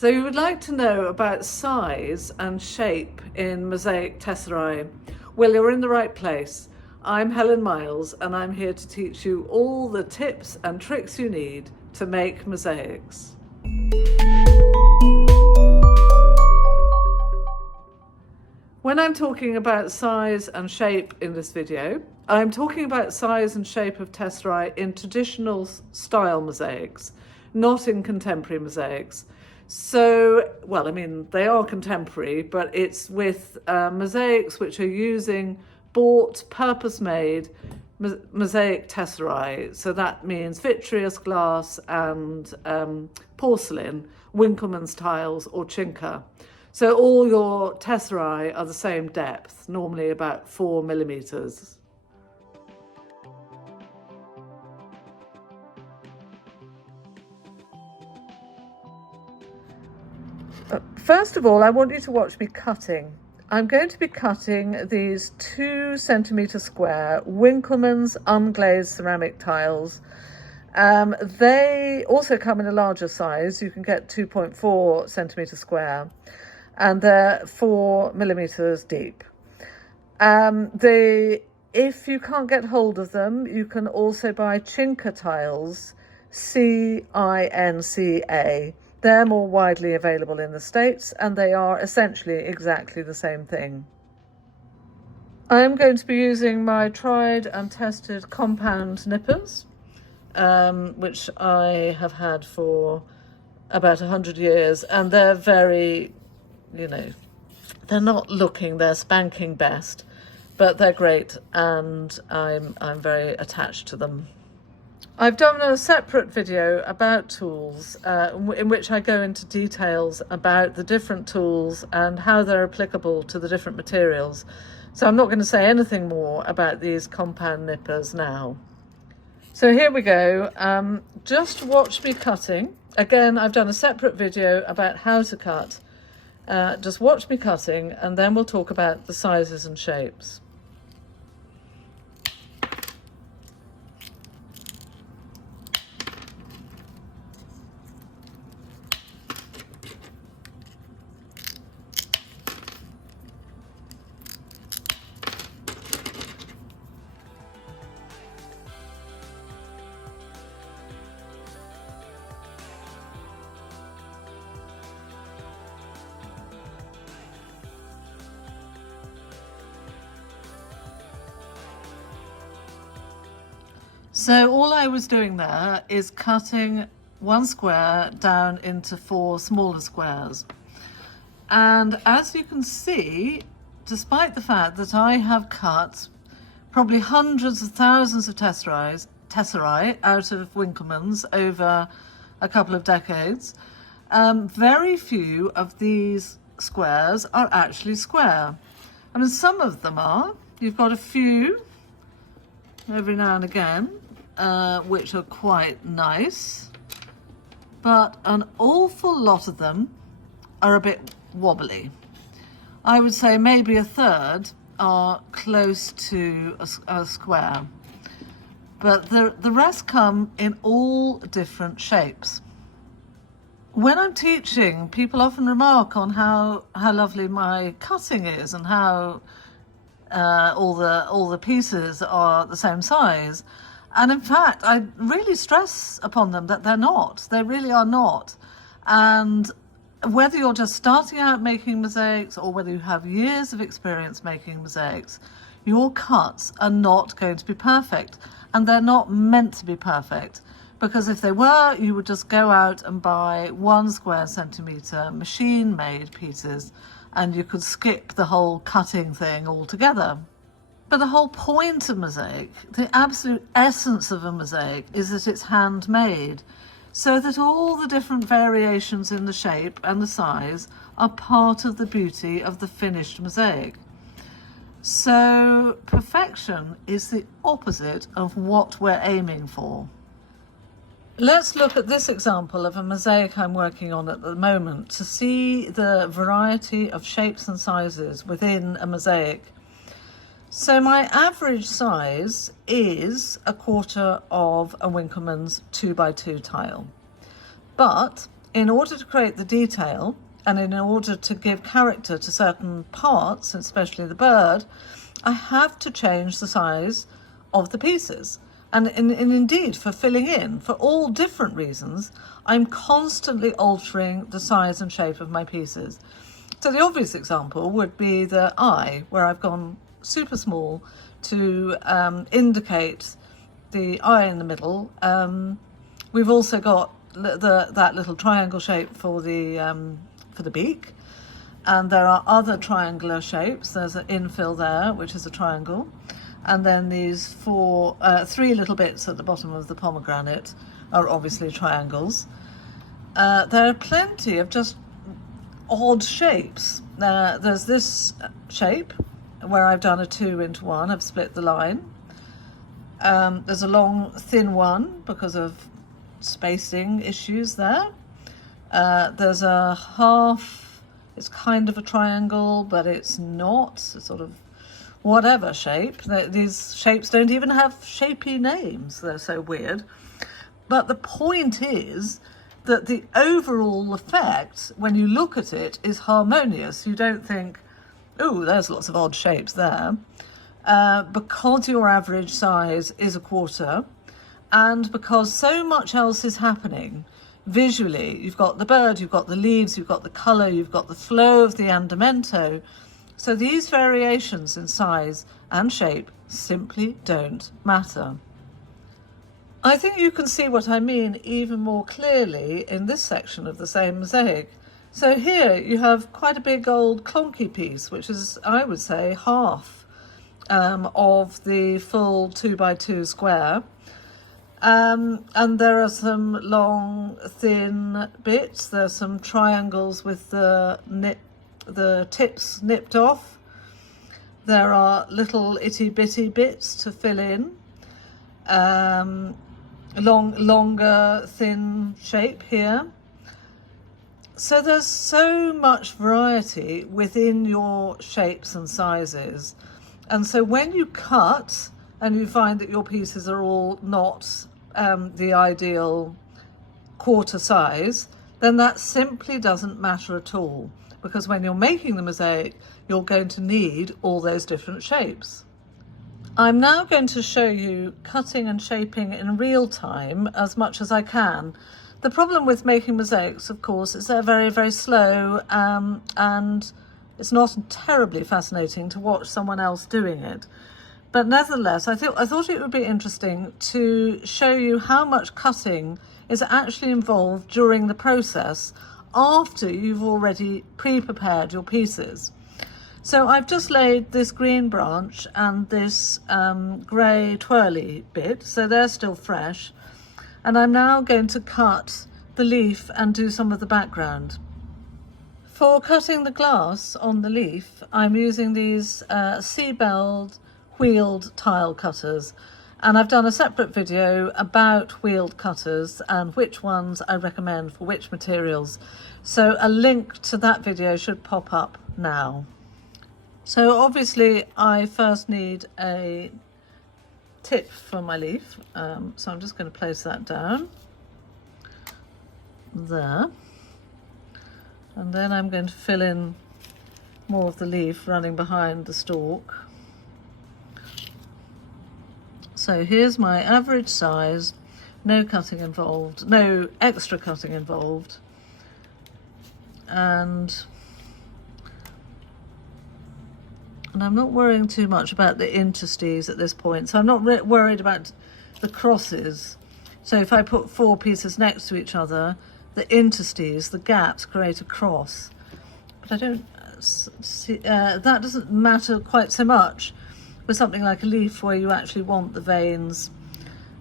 So you would like to know about size and shape in mosaic tesserae? Well, you're in the right place. I'm Helen Miles and I'm here to teach you all the tips and tricks you need to make mosaics. When I'm talking about size and shape in this video, I'm talking about size and shape of tesserae in traditional style mosaics, not in contemporary mosaics. So, well, I mean, they are contemporary, but it's with mosaics which are using bought, purpose-made mosaic tesserae. So that means vitreous glass and porcelain, Winckelmans tiles or Cinca. So all your tesserae are the same depth, normally about 4 millimeters. First of all, I want you to watch me cutting. I'm going to be cutting these 2 centimetre square Winckelmans unglazed ceramic tiles. They also come in a larger size. You can get 2.4 centimetre square, and they're 4 millimeters deep. If you can't get hold of them, you can also buy Cinca tiles, Cinca. They're more widely available in the States, and they are essentially exactly the same thing. I'm going to be using my tried and tested compound nippers, which I have had for about 100 years, and they're very, they're not looking their spanking best, but they're great, and I'm very attached to them. I've done a separate video about tools in which I go into details about the different tools and how they're applicable to the different materials. So I'm not going to say anything more about these compound nippers now. So here we go. Just watch me cutting. Again, I've done a separate video about how to cut. Just watch me cutting, and then we'll talk about the sizes and shapes. So all I was doing there is cutting one square down into 4 smaller squares. And as you can see, despite the fact that I have cut probably hundreds of thousands of tesserae out of Winckelmans over a couple of decades, very few of these squares are actually square. I mean, some of them are. You've got a few every now and again, which are quite nice, but an awful lot of them are a bit wobbly. I would say maybe a third are close to a square, but the rest come in all different shapes. When I'm teaching, people often remark on how lovely my cutting is and how all the pieces are the same size. And in fact, I really stress upon them that they're not. They really are not. And whether you're just starting out making mosaics or whether you have years of experience making mosaics, your cuts are not going to be perfect. And they're not meant to be perfect, because if they were, you would just go out and buy 1 square centimetre machine-made pieces, and you could skip the whole cutting thing altogether. But the whole point of mosaic, the absolute essence of a mosaic, is that it's handmade, so that all the different variations in the shape and the size are part of the beauty of the finished mosaic. So perfection is the opposite of what we're aiming for. Let's look at this example of a mosaic I'm working on at the moment to see the variety of shapes and sizes within a mosaic. So my average size is 1/4 of a Winckelmans 2x2 tile. But in order to create the detail and in order to give character to certain parts, especially the bird, I have to change the size of the pieces. And indeed, for filling in, for all different reasons, I'm constantly altering the size and shape of my pieces. So the obvious example would be the eye, where I've gone super small to indicate the eye in the middle. We've also got that little triangle shape for the beak, and there are other triangular shapes. There's an infill there, which is a triangle, and then these three little bits at the bottom of the pomegranate are obviously triangles. There are plenty of just odd shapes. There's this shape where I've done a 2 into 1. I've split the line. There's a long thin one because of spacing issues there. There's a half, it's kind of a triangle, but it's not. It's sort of whatever shape. These shapes don't even have shapey names. They're so weird. But the point is that the overall effect, when you look at it, is harmonious. You don't think, oh, there's lots of odd shapes there. Because your average size is a quarter, and because so much else is happening visually, you've got the bird, you've got the leaves, you've got the colour, you've got the flow of the andamento. So these variations in size and shape simply don't matter. I think you can see what I mean even more clearly in this section of the same mosaic. So here you have quite a big old clunky piece, which is, I would say, half of the full 2x2 square. And there are some long, thin bits. There's some triangles with the tips nipped off. There are little itty bitty bits to fill in. Longer, thin shape here. So there's so much variety within your shapes and sizes. And so when you cut and you find that your pieces are all not the ideal quarter size, then that simply doesn't matter at all, because when you're making the mosaic, you're going to need all those different shapes. I'm now going to show you cutting and shaping in real time as much as I can. The problem with making mosaics, of course, is they're very, very slow, and it's not terribly fascinating to watch someone else doing it. But nevertheless, I thought it would be interesting to show you how much cutting is actually involved during the process after you've already pre-prepared your pieces. So I've just laid this green branch and this grey twirly bit, so they're still fresh. And I'm now going to cut the leaf and do some of the background. For cutting the glass on the leaf, I'm using these Seabeld wheeled tile cutters, and I've done a separate video about wheeled cutters and which ones I recommend for which materials. So a link to that video should pop up now. So obviously I first need a tip for my leaf, so I'm just going to place that down there, and then I'm going to fill in more of the leaf running behind the stalk. So here's my average size, no cutting involved, no extra cutting involved, and I'm not worrying too much about the interstices at this point, so I'm not worried about the crosses. So if I put 4 pieces next to each other, the interstices, the gaps, create a cross. But I don't see, that doesn't matter quite so much with something like a leaf where you actually want the veins.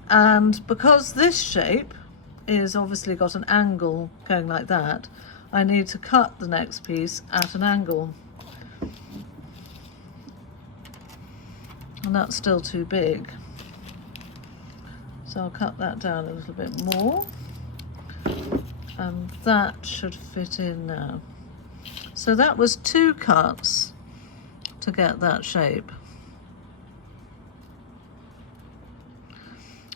And because this shape is obviously got an angle going like that, I need to cut the next piece at an angle. And that's still too big. So I'll cut that down a little bit more. And that should fit in now. So that was 2 cuts to get that shape.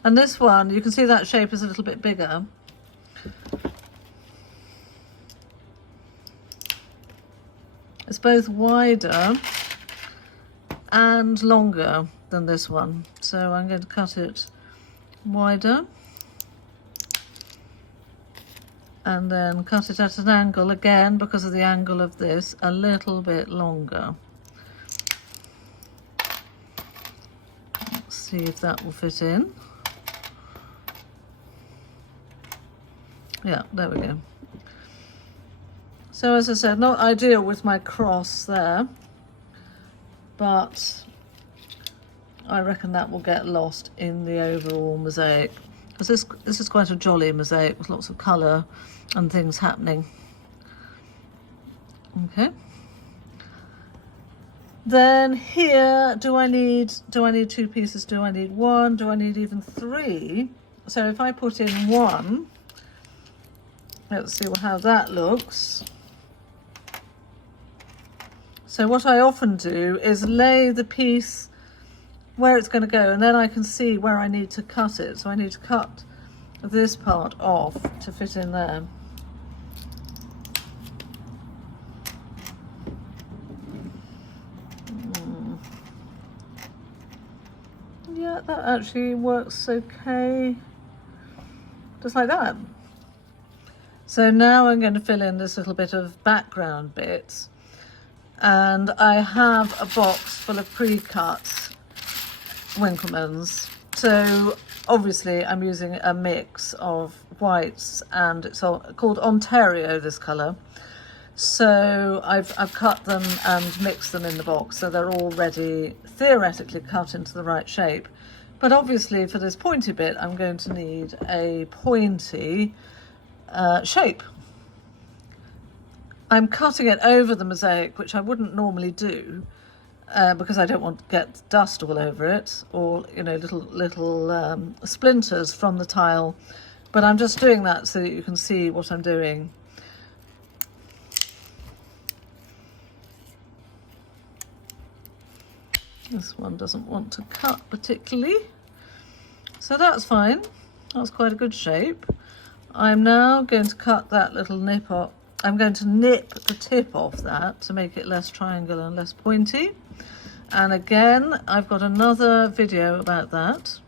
And this one, you can see that shape is a little bit bigger. It's both wider and longer than this one. So I'm going to cut it wider and then cut it at an angle again, because of the angle of this, a little bit longer. Let's see if that will fit in. Yeah, there we go. So as I said, not ideal with my cross there, but I reckon that will get lost in the overall mosaic, because this is quite a jolly mosaic with lots of colour and things happening. Okay. Then here, do I need 2 pieces? Do I need 1? Do I need even 3? So if I put in 1, let's see how that looks. So what I often do is lay the piece where it's going to go, and then I can see where I need to cut it. So I need to cut this part off to fit in there. Yeah, that actually works okay, just like that. So now I'm going to fill in this little bit of background bits, and I have a box full of pre-cut Winckelmans. So obviously I'm using a mix of whites, and it's called Ontario, this colour. So I've cut them and mixed them in the box, so they're already theoretically cut into the right shape. But obviously for this pointy bit, I'm going to need a pointy shape. I'm cutting it over the mosaic, which I wouldn't normally do, because I don't want to get dust all over it, or little splinters from the tile. But I'm just doing that so that you can see what I'm doing. This one doesn't want to cut particularly, so that's fine. That's quite a good shape. I'm now going to cut that little nip off. I'm going to nip the tip off that to make it less triangular and less pointy. And again, I've got another video about that.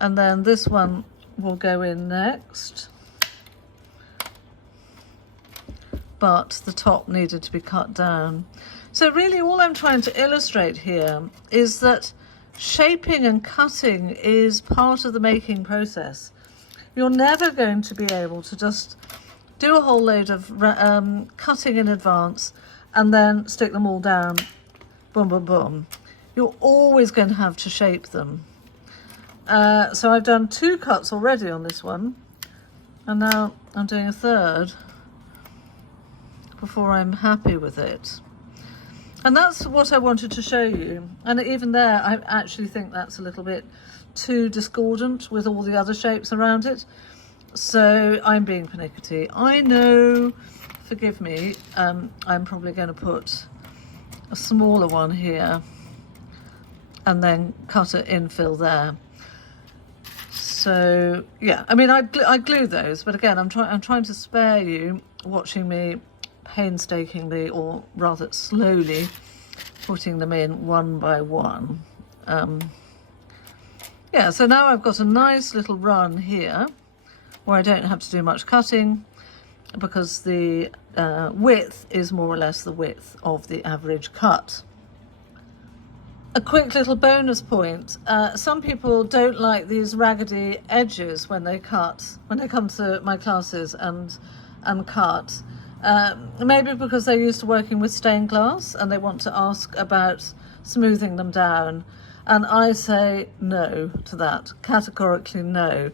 And then this one will go in next. But the top needed to be cut down. So really all I'm trying to illustrate here is that shaping and cutting is part of the making process. You're never going to be able to just do a whole load of cutting in advance and then stick them all down, boom, boom, boom. You're always going to have to shape them. So I've done 2 cuts already on this one, and now I'm doing a 3rd before I'm happy with it. And that's what I wanted to show you. And even there, I actually think that's a little bit too discordant with all the other shapes around it. So I'm being pernickety. I know, forgive me, I'm probably going to put a smaller one here and then cut an infill there. So yeah, I mean, I glue those, but again, I'm trying to spare you watching me painstakingly, or rather slowly, putting them in one by one. Yeah, so now I've got a nice little run here where I don't have to do much cutting, because the width is more or less the width of the average cut. A quick little bonus point, some people don't like these raggedy edges when they come to my classes and cut. Maybe because they're used to working with stained glass and they want to ask about smoothing them down. And I say no to that, categorically no.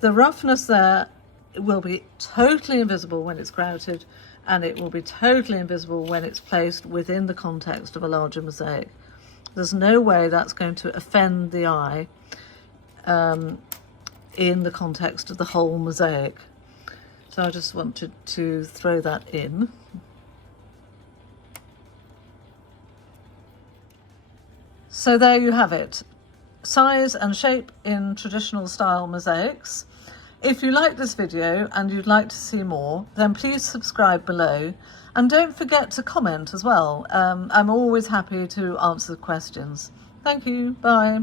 The roughness there will be totally invisible when it's grouted, and it will be totally invisible when it's placed within the context of a larger mosaic. There's no way that's going to offend the eye in the context of the whole mosaic. So I just wanted to throw that in. So there you have it. Size and shape in traditional style mosaics. If you like this video and you'd like to see more, then please subscribe below, and don't forget to comment as well. I'm always happy to answer questions. Thank you. Bye.